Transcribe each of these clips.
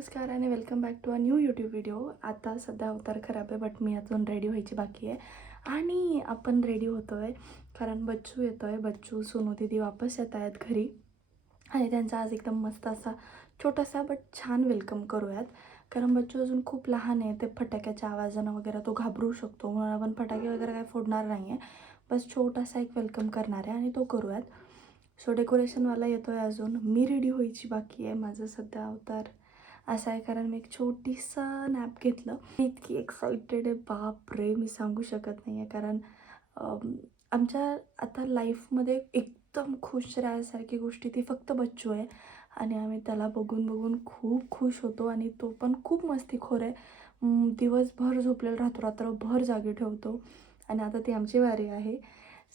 नमस्कार आणि welcome back to a new YouTube video. आता सध्या अवतार खराब आहे बट मी अजून रेडी व्हायची बाकी आहे आणि आपण रेडी होतो आहे कारण बच्चू येतो आहे. बच्चू सोनू दीदी वापस येत आहेत घरी आणि त्यांचा आज एकदम मस्त असा छोटासा बट छान वेलकम करूयात. कारण बच्चू अजून खूप लहान आहे, ते फटाक्याच्या आवाजानं वगैरे तो घाबरू शकतो, म्हणून आपण फटाके वगैरे काय फोडणार नाही आहे, बस छोटासा एक वेलकम करणार आहे आणि तो करूयात. सो डेकोरेशनवाला येतो आहे, अजून मी रेडी व्हायची बाकी आहे. माझं सध्या अवतार असं आहे कारण मी एक छोटीसा नॅप घेतलं. मी इतकी एक्साइटेड आहे, बाप रे, मी सांगू शकत नाही आहे. कारण आमच्या आता लाईफमध्ये एकदम खुश राहायसारखी गोष्टी ती फक्त बच्चू आहे आणि आम्ही त्याला बघून बघून खूप खुश होतो आणि तो पण खूप मस्तीखोर आहे. दिवसभर झोपलेला राहतो, रात्रभर जागी ठेवतो आणि आता ती आमची वारी आहे.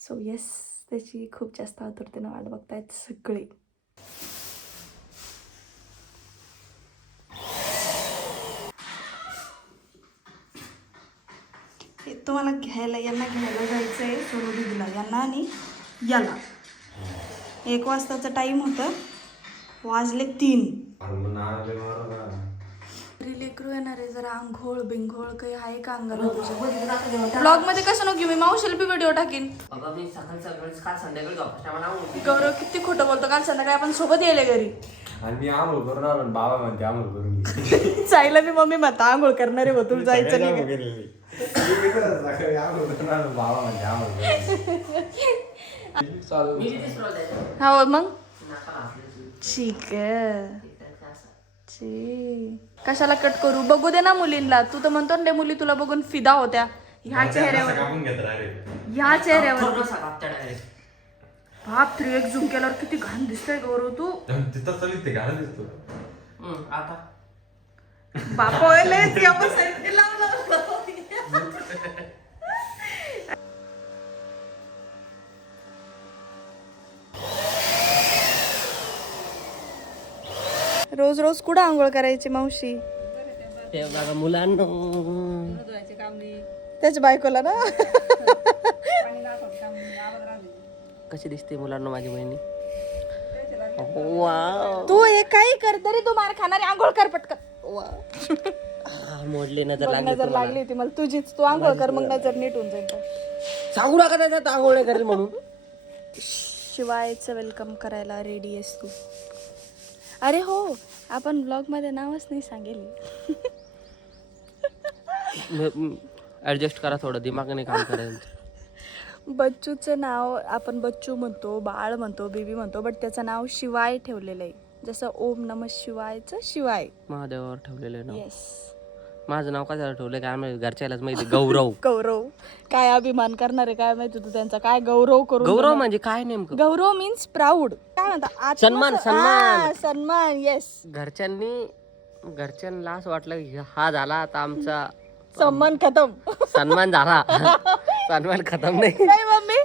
सो येस, त्याची खूप जास्त आतुरतेनं वाट बघतायत सगळे. तुम्हाला यांना घ्यायला जायचं आहे सोनू दीदीला, यांना आणि याला. 1 वाजताचं टाईम होतं, वाजले 3. लेकरू येणार आहे, जरा आंघोळ बिंघोळ काही आहे का अंगाला तुझ्या? ब्लॉगमध्ये कसं नको मी मावशीला बी व्हिडिओ टाकीन. गौरव किती खोटं बोलतो, काल संध्याकाळी आपण सोबत यायला घरी आणि आंघोळ करून आलो, बाबा म्हणते आंघोळ करून चायला मी मम्मी म्हणता आंघोळ करणारे हो, तुला जायचं नाही हो मग ठीक आहे. कशाला कट करू, बघू दे ना मुलींना. तू तर म्हणतो ना मुली तुला बघून फिदा होत्या ह्या चेहऱ्यावर, ह्या चेहऱ्यावर. बाप 3x झूम केल्यावर किती घाण दिसतोय गौरव तू. आता बापा रोज रोज कुठं आंघोळ करायची मावशी? मुलांना त्याच्या बायकोला ना. कशी दिसते मुलांना माझी बहिणी? तू हे काही कर तरी तू मार खाणारी, आंघोळ कर पटकन. मोडली नजर नजर लागली होती मला तुझीच. तू आंघोळ कर, मग नजर नीट होऊन जाईल. सांगू नका त्याच्यात आंघोळ नाही करेल म्हणून. शिवायचं वेलकम करायला रेडी आहेस तू? अरे हो, आपण ब्लॉग मध्ये नावच नाही सांगेल. ऍडजस्ट करा थोडं, दिमागाने काम करायचं. बच्चूचं नाव आपण बच्चू म्हणतो, बाळ म्हणतो, बेबी म्हणतो, बट त्याचं नाव शिवाय ठेवलेलं आहे. जसं ओम नमः शिवायचं शिवाय महादेवावर ठेवलेलं नाव. येस. माझं नाव काय ठेवलं काय माहिती, घरच्यालाच माहिती. गौरव. गौरव काय अभिमान करणार आहे काय माहिती तू त्यांचा, काय गौरव करू. गौरव म्हणजे काय नेमकं? गौरव मीन्स प्राऊड, काय म्हणतात, सन्मान. सन्मान. सन्मान. येस. घरच्यांना असं वाटलं की हा झाला आता आमचा सन्मान खतम. सन्मान झाला. सन्मान खतम नाही मम्मी,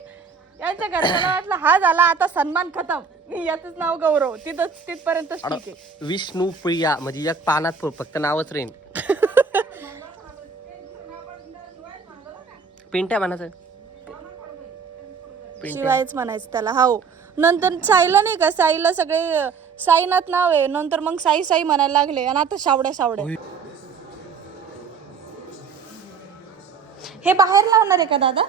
यांच्या घरच्याला वाटलं हा झाला आता सन्मान खतम, याचंच नाव गौरव. तिथपर्यंत ठीक आहे. विष्णू प्रिया म्हणजे एक पानात फक्त नावच राहील. पिंट्या म्हणायचं, शिवायच म्हणायचं त्याला. हो, नंतर साईला नाही का, साईला सगळे साईनाथ नाव आहे, नंतर मग साई साई म्हणायला लागले आणि आता सावड्या. हे बाहेर लावणार आहे का दादा?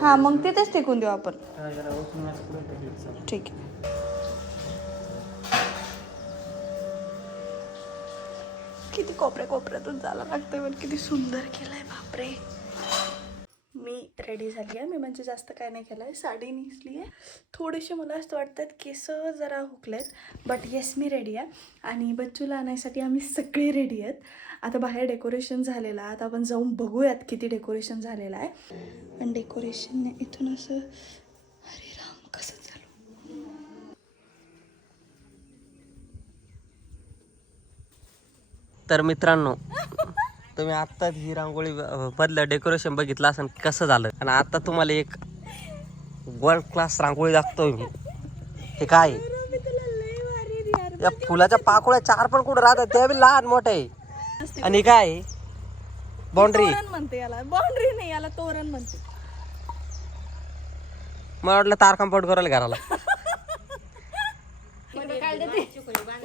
हा, मग तिथेच टेकून देऊ आपण. ठीक आहे. किती कोपऱ्यातून जायला लागतंय, पण किती सुंदर केलंय, बापरे. मी रेडी झाली आहे. मी म्हणजे जास्त काय नाही केलं आहे, साडी नेसली आहे. थोडेसे मला असं वाटतात केस जरा हुकलेत, बट येस मी रेडी आहे. आणि बच्चूला आणायसाठी आम्ही सगळे रेडी आहेत. आता बाहेर डेकोरेशन झालेलं आहे, आता आपण जाऊन बघूयात किती डेकोरेशन झालेलं आहे. आणि डेकोरेशनने इथून असं, अरे राम, कसं झालं. तर मित्रांनो, तुम्ही आत्ता ही रांगोळी बदलं डेकोरेशन बघितलं असं कसं झालं, आणि आता तुम्हाला एक वर्ल्ड क्लास रांगोळी दाखवतोय मी. हे काय या फुलाच्या पाकळ्या 4 पण कुठं राहतात, त्या बी लहान मोठे. आणि काय बाउंड्री म्हणते याला, बाउंड्री नाही याला तोरण म्हणते. मला वाटलं तार कंपाऊंड करायला घराला.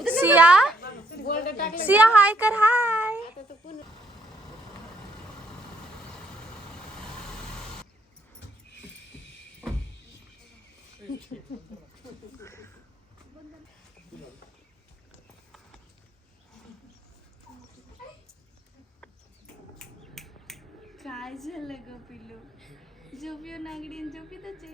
सिया सिया हाय कर हाय. काय झालं ग पिल्लू? झोपियो नागडी झोपीतच आहे.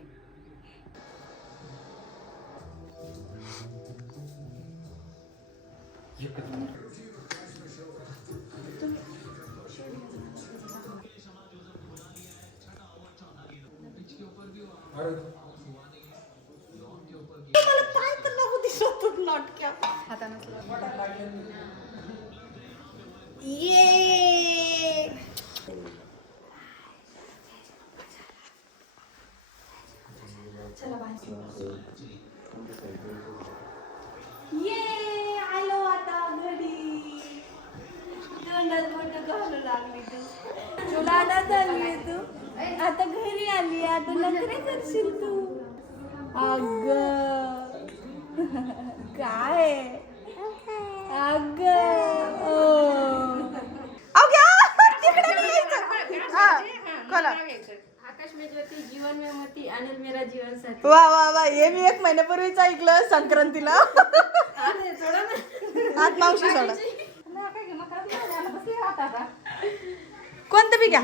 ये आलो आता घरी. तोंडात बोट घालू लागली तू. तुला झाली तू आता घरी आली. आता नखरे करशील तू. अग काय अग आकाश में ज्योति जीवन में मोती अनिल मेरा जीवन साथी. वा वा वा हे मी 1 महिन्यापूर्वीच ऐकलं संक्रांतीला. हात मावशी सोडा. कोणतं बी घ्या.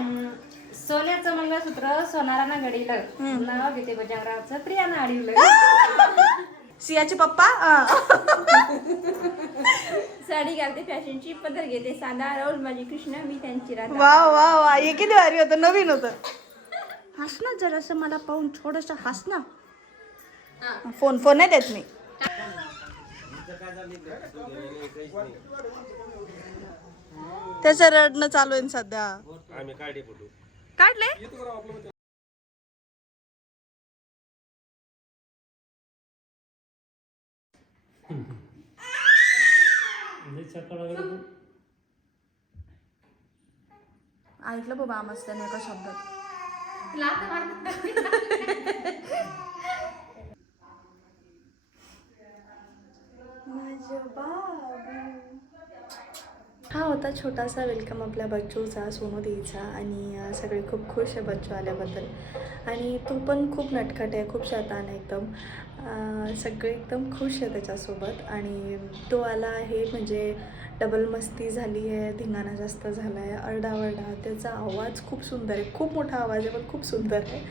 सोन्याचं मंगळसूत्र सोनारानं घडीलं. नाव घेते बजावरावचं प्रियानं अडवलं. सियाचे पप्पा साडी घालते फॅशनची पदर घेते साधा राहुल माझी कृष्ण मी त्यांची राधा. वा वा वा हे किती भारी होतं. नवीन होतं. हस ना जरासं मला पाहून थोडस हस ना. फोन नाही देत मी. त्याचं रडणं चालू आहे सध्या. काढले ऐकलं बाबा मस्त त्याने एका शब्दात. हा होता छोटासा वेलकम आपल्या बच्चूचा सोनू देईचा. आणि सगळे खूप खुश आहे बच्चू आल्याबद्दल. आणि तो पण खूप नटखट आहे, खूप शैतान आहे एकदम. सगळे एकदम खुश आहे त्याच्यासोबत. आणि तो आला आहे म्हणजे डबल मस्ती झाली आहे, धिंगाणा जास्त झाला आहे, अरडावरडा. त्याचा आवाज खूप सुंदर आहे, खूप मोठा आवाज आहे पण खूप सुंदर आहे.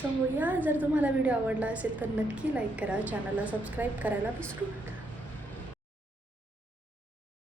सो या जर तुम्हाला व्हिडिओ आवडला असेल तर नक्की लाईक करा, चॅनलला सबस्क्राईब करायला विसरू नका.